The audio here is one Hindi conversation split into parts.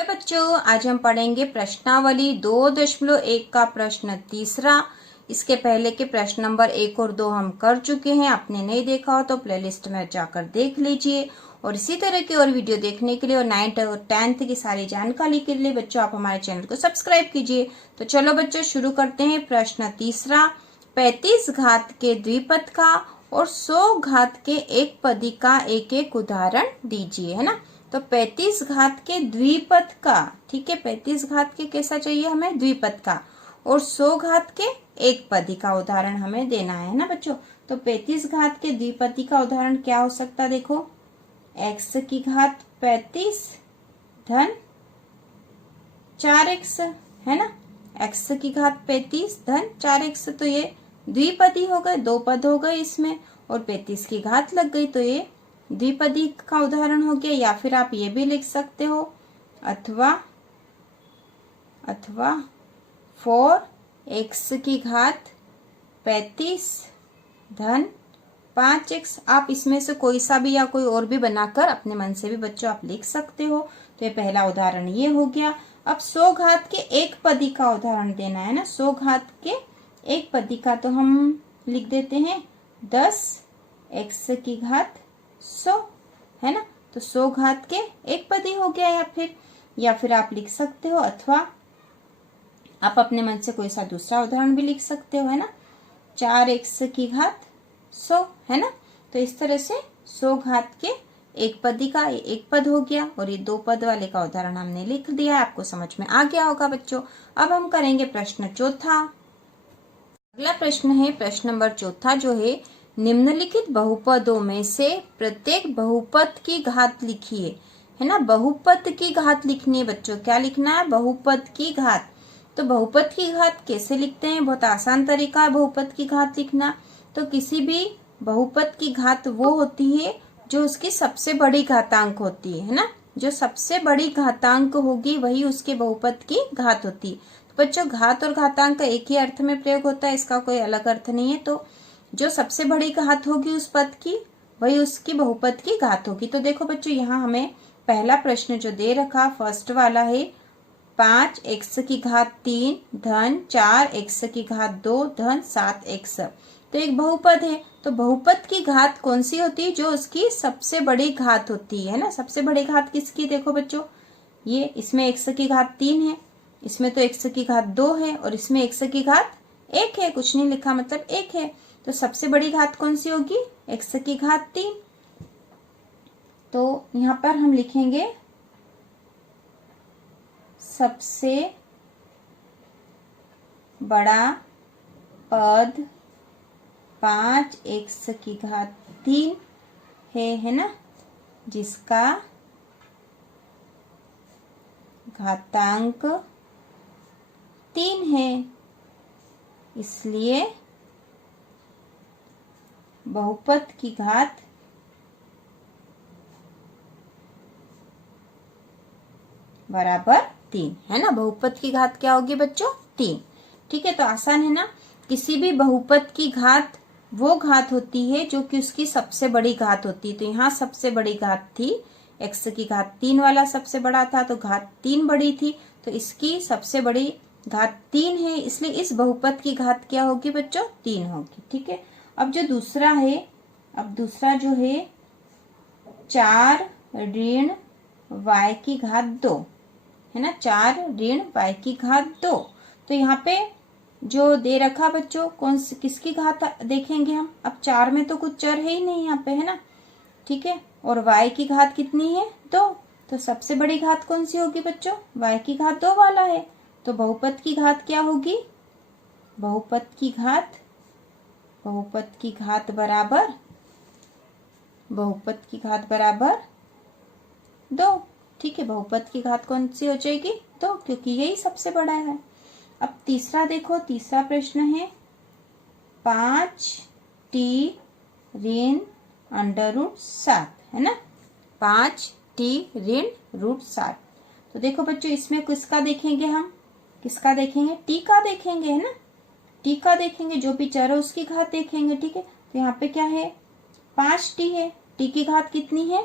हेलो बच्चों, आज हम पढ़ेंगे प्रश्नावली 2.1 का प्रश्न तीसरा। इसके पहले के प्रश्न नंबर 1 और 2 हम कर चुके हैं। आपने नहीं देखा हो तो प्लेलिस्ट में जाकर देख लीजिए। और इसी तरह की और वीडियो देखने के लिए और 9th और 10th की सारी जानकारी के लिए बच्चों आप हमारे चैनल को सब्सक्राइब कीजिए। तो चलो बच्चों शुरू करते हैं। प्रश्न तीसरा, 35 घात के द्विपद का और 100 घात के एक पदी का एक एक उदाहरण दीजिए, है ना। तो 35 घात के द्विपद का, ठीक है, 35 घात के कैसा चाहिए हमें, द्विपद का, और 100 घात के एक पदी का उदाहरण हमें देना है ना बच्चों। तो 35 घात के द्विपदी का उदाहरण क्या हो सकता है, देखो, x की घात 35 धन 4x, है ना। x की घात 35 धन 4x, तो ये द्विपदी हो गए, दो पद हो गए इसमें, और 35 की घात लग गई तो ये द्विपदी का उदाहरण हो गया। या फिर आप ये भी लिख सकते हो, अथवा 4x की घात 35 धन 5x। आप इसमें से कोई सा भी या कोई और भी बनाकर अपने मन से भी बच्चों आप लिख सकते हो। तो ये पहला उदाहरण ये हो गया। अब 100 घात के एक पदी का उदाहरण देना है ना। 100 घात के एक पदी का तो हम लिख देते हैं 10x की घात 100, है ना। तो 100 घात के एक पदी हो गया। या फिर आप लिख सकते हो, अथवा आप अपने मन से कोई सा दूसरा उदाहरण भी लिख सकते हो, है ना, 4x की घात 100, है ना। तो इस तरह से 100 घात के एक पदी का एक पद हो गया और ये दो पद वाले का उदाहरण हमने लिख दिया है। आपको समझ में आ गया होगा बच्चों। अब हम करेंगे प्रश्न चौथा। अगला प्रश्न है प्रश्न नंबर चौथा, जो है निम्नलिखित बहुपदों में से प्रत्येक बहुपद की घात लिखिए, है ना। बहुपद की घात लिखनी है बच्चों। क्या लिखना है, बहुपद की घात। तो बहुपद की घात कैसे लिखते हैं, बहुत आसान तरीका है बहुपद की घात लिखना। तो किसी भी बहुपद की घात वो होती है जो उसकी सबसे बड़ी घातांक होती है ना। जो सबसे बड़ी घातांक होगी वही उसके बहुपद की घात होती है। तो बच्चों घात और घातांक का एक ही अर्थ में प्रयोग होता है, इसका कोई अलग अर्थ नहीं है। तो जो सबसे बड़ी घात होगी उस पद की वही उसकी बहुपद की घात होगी। तो देखो बच्चों, यहाँ हमें पहला प्रश्न जो दे रखा फर्स्ट वाला है, 5x की घात 3 धन 4x की घात 2 धन 7x। तो एक बहुपद है। तो बहुपद की घात कौन सी होती है, जो उसकी सबसे बड़ी घात होती है ना। सबसे बड़ी घात किसकी, देखो बच्चों, ये इसमें x की घात 3 है, इसमें तो x की घात 2 है, और इसमें x की घात 1 है, कुछ नहीं लिखा मतलब 1 है। तो सबसे बड़ी घात कौन सी होगी, x की घात 3। तो यहाँ पर हम लिखेंगे सबसे बड़ा पद 5x की घात 3 है ना, जिसका घातांक 3 है। इसलिए बहुपद की घात बराबर 3, है ना। बहुपद की घात क्या होगी बच्चों, 3। ठीक है, तो आसान है ना। किसी भी बहुपद की घात वो घात होती है जो कि उसकी सबसे बड़ी घात होती है। तो यहाँ सबसे बड़ी घात थी, x की घात 3 वाला सबसे बड़ा था, तो घात 3 बड़ी थी, तो इसकी सबसे बड़ी घात 3 है, इसलिए इस बहुपद की घात क्या होगी बच्चों, 3 होगी। ठीक है। अब जो दूसरा है, अब दूसरा जो है 4 ऋण y की घात 2, है ना, 4 ऋण y की घात 2। तो यहाँ पे जो दे रखा बच्चों, कौन सी किसकी घात देखेंगे हम। अब 4 में तो कुछ चर है ही नहीं यहाँ पे, है ना, ठीक है। और y की घात कितनी है, 2। तो सबसे बड़ी घात कौन सी होगी बच्चों, y की घात 2 वाला है। तो बहुपद की घात क्या होगी, बहुपद की घात बराबर 2। ठीक है, बहुपद की घात कौन सी हो जाएगी, 2, क्योंकि यही सबसे बड़ा है। अब तीसरा देखो, तीसरा प्रश्न है 5t ऋण √7, है ना, 5t ऋण √7। तो देखो बच्चों, इसमें किसका देखेंगे हम, किसका देखेंगे, t का देखेंगे, है ना, t का देखेंगे, जो भी चर है उसकी घात देखेंगे। ठीक है, तो यहाँ पे क्या है, 5t है, t की घात कितनी है,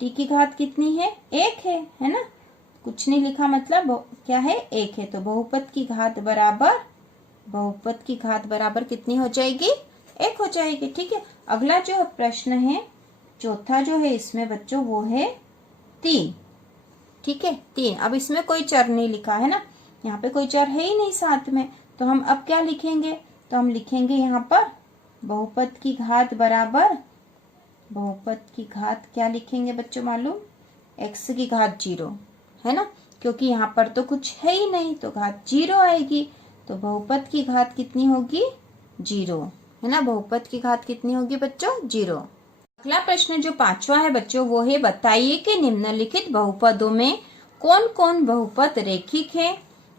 टी की घात कितनी है, 1 है ना। कुछ नहीं लिखा मतलब क्या है, एक है। तो बहुपद की घात बराबर, बहुपद की घात बराबर कितनी हो जाएगी, एक हो जाएगी। ठीक है, अगला जो प्रश्न है चौथा जो है इसमें बच्चों वो है 3। ठीक है, 3। अब इसमें कोई चर नहीं लिखा है ना, यहाँ पे कोई चर है ही नहीं साथ में, तो हम अब क्या लिखेंगे, तो हम लिखेंगे यहाँ पर बहुपद की घात बराबर, बहुपद की घात क्या लिखेंगे बच्चों मालूम, x की घात 0 है ना, क्योंकि यहाँ पर तो कुछ है ही नहीं तो घात 0 आएगी। तो बहुपद की घात कितनी होगी, 0 है ना, बहुपद की घात कितनी होगी बच्चों, 0। अगला प्रश्न जो 5वां है बच्चों वो है बताइए कि निम्नलिखित बहुपदों में कौन कौन बहुपद रेखिक है,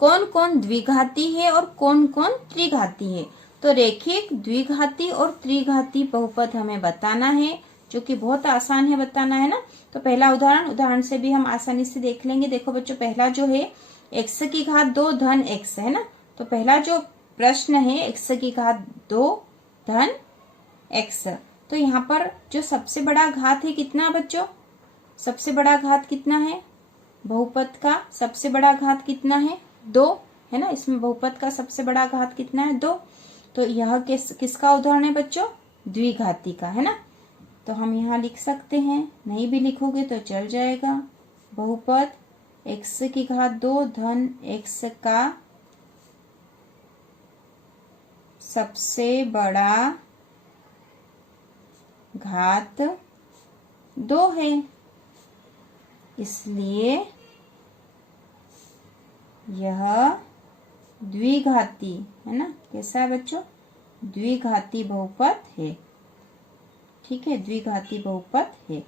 कौन कौन द्विघाती है और कौन कौन त्रिघाती है। तो रेखिक, द्विघाती और त्रिघाती बहुपद हमें बताना है, जो कि बहुत आसान है बताना है ना। तो पहला उदाहरण से भी हम आसानी से देख लेंगे। देखो बच्चों, पहला जो है x की घात 2 धन x है ना, तो पहला जो प्रश्न है x की घात 2 धन x, तो यहाँ पर जो सबसे बड़ा घात है कितना बच्चों, सबसे बड़ा घात कितना है, बहुपद का सबसे बड़ा घात कितना है, 2 है ना, इसमें बहुपद का सबसे बड़ा घात कितना है, 2। तो यह किसका उदाहरण है बच्चों, द्विघाती का है ना। तो हम यहाँ लिख सकते हैं, नहीं भी लिखोगे तो चल जाएगा, बहुपद x की घात 2 धन x का सबसे बड़ा घात 2 है, इसलिए यह द्विघाती है ना, कैसा है बच्चों, द्विघाती बहुपद है। ठीक है, द्विघाती बहुपद है।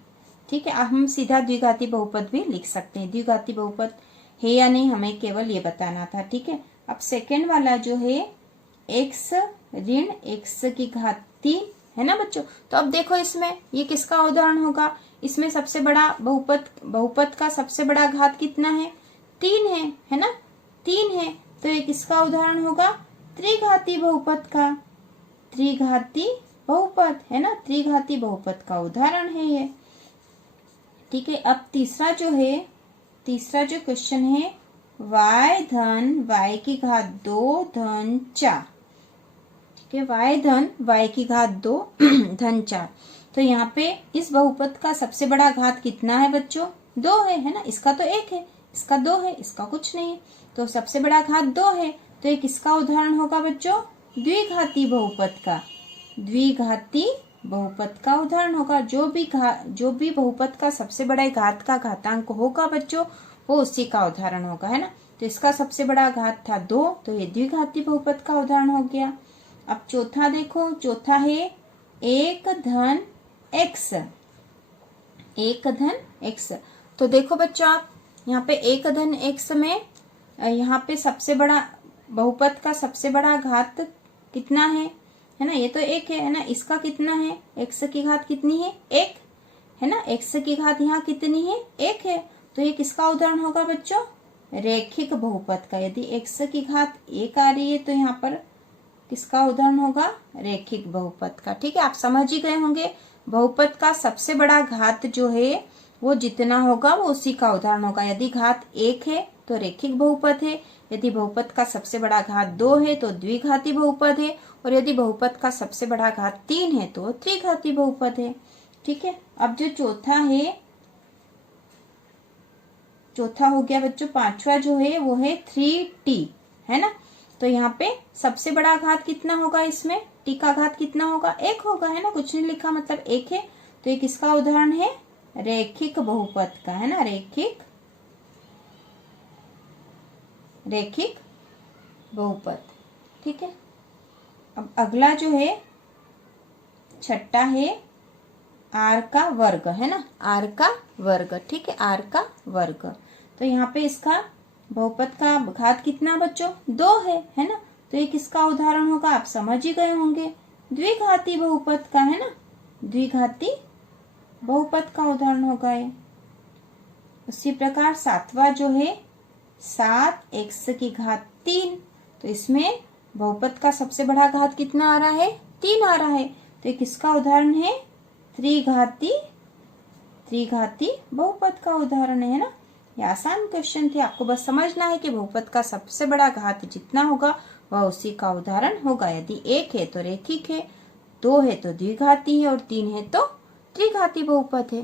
ठीक है, अब हम सीधा द्विघाती बहुपद भी लिख सकते हैं, द्विघाती बहुपद है या नहीं हमें केवल ये बताना था। ठीक है, अब सेकेंड वाला जो है x ऋण x की घात 3 है ना बच्चों। तो अब देखो इसमें ये किसका उदाहरण होगा, इसमें सबसे बड़ा बहुपद का सबसे बड़ा घात कितना है, 3 है ना, 3 है। तो ये किसका उदाहरण होगा, त्रिघाती बहुपद का, त्रिघाती बहुपद है ना, त्रिघाती बहुपद का उदाहरण है ये। ठीक है, अब तीसरा जो क्वेश्चन है y धन y की घात 2 धन 4। ठीक है, y धन y की घात 2 धन 4। तो यहाँ पे इस बहुपद का सबसे बड़ा घात कितना है बच्चों, 2 है ना, इसका तो 1 है, इसका 2 है, इसका कुछ नहीं है, तो सबसे बड़ा घात 2 है। तो ये किसका उदाहरण होगा बच्चों, द्विघाती बहुपद का, द्विघाती बहुपद का उदाहरण होगा। जो भी बहुपद का सबसे बड़ा घात का घातांक होगा बच्चों वो उसी का उदाहरण होगा है ना। तो इसका सबसे बड़ा घात था 2, तो ये द्विघाती बहुपद का उदाहरण हो गया। अब चौथा देखो, चौथा है 1 धन x, 1 धन x। तो देखो बच्चों आप यहाँ पे 1 धन x में यहाँ पे सबसे बड़ा बहुपद का सबसे बड़ा घात कितना है ना, ये तो 1 है ना, इसका कितना है, x की घात कितनी है, 1 है ना, x की घात यहाँ कितनी है, 1 है। तो ये किसका उदाहरण होगा बच्चों, रेखिक बहुपद का। यदि x की घात 1 आ रही है तो यहाँ पर किसका उदाहरण होगा, रेखिक बहुपद का। ठीक है, आप समझ ही गए होंगे, बहुपद का सबसे बड़ा घात जो है वो जितना होगा वो उसी का उदाहरण होगा। यदि घात 1 है तो रेखिक बहुपद है, यदि बहुपद का सबसे बड़ा घात 2 है तो द्विघाती बहुपद है, और यदि बहुपद का सबसे बड़ा घात 3 है तो त्रिघाती बहुपद है। ठीक है, अब जो चौथा हो गया बच्चों, पांचवा जो है वो है 3t है ना। तो यहाँ पे सबसे बड़ा घात कितना होगा, इसमें t का घात कितना होगा, 1 होगा है ना, कुछ नहीं लिखा मतलब 1 है। तो ये किसका उदाहरण है, रेखिक बहुपद का है ना, रेखिक बहुपद। ठीक है, अब अगला जो है छठा है r का वर्ग है ना, r का वर्ग। ठीक है, r का वर्ग। तो यहाँ पे इसका बहुपद का घात कितना बच्चों, 2 है ना। तो ये किसका उदाहरण होगा, आप समझ ही गए होंगे, द्विघाती बहुपद का है ना, द्विघाती बहुपद का उदाहरण होगा ये। उसी प्रकार सातवां जो है 7x की घात 3। तो इसमें बहुपद का सबसे बड़ा घात कितना आ रहा है, 3 आ रहा है। तो ये किसका उदाहरण है, त्रिघाती बहुपद का उदाहरण है ना। ये आसान क्वेश्चन थे, आपको बस समझना है कि बहुपद का सबसे बड़ा घात जितना होगा वह उसी का उदाहरण होगा। यदि 1 है तो रैखिक है, 2 है तो द्विघाती है और 3 है तो त्रिघाती बहुपद है।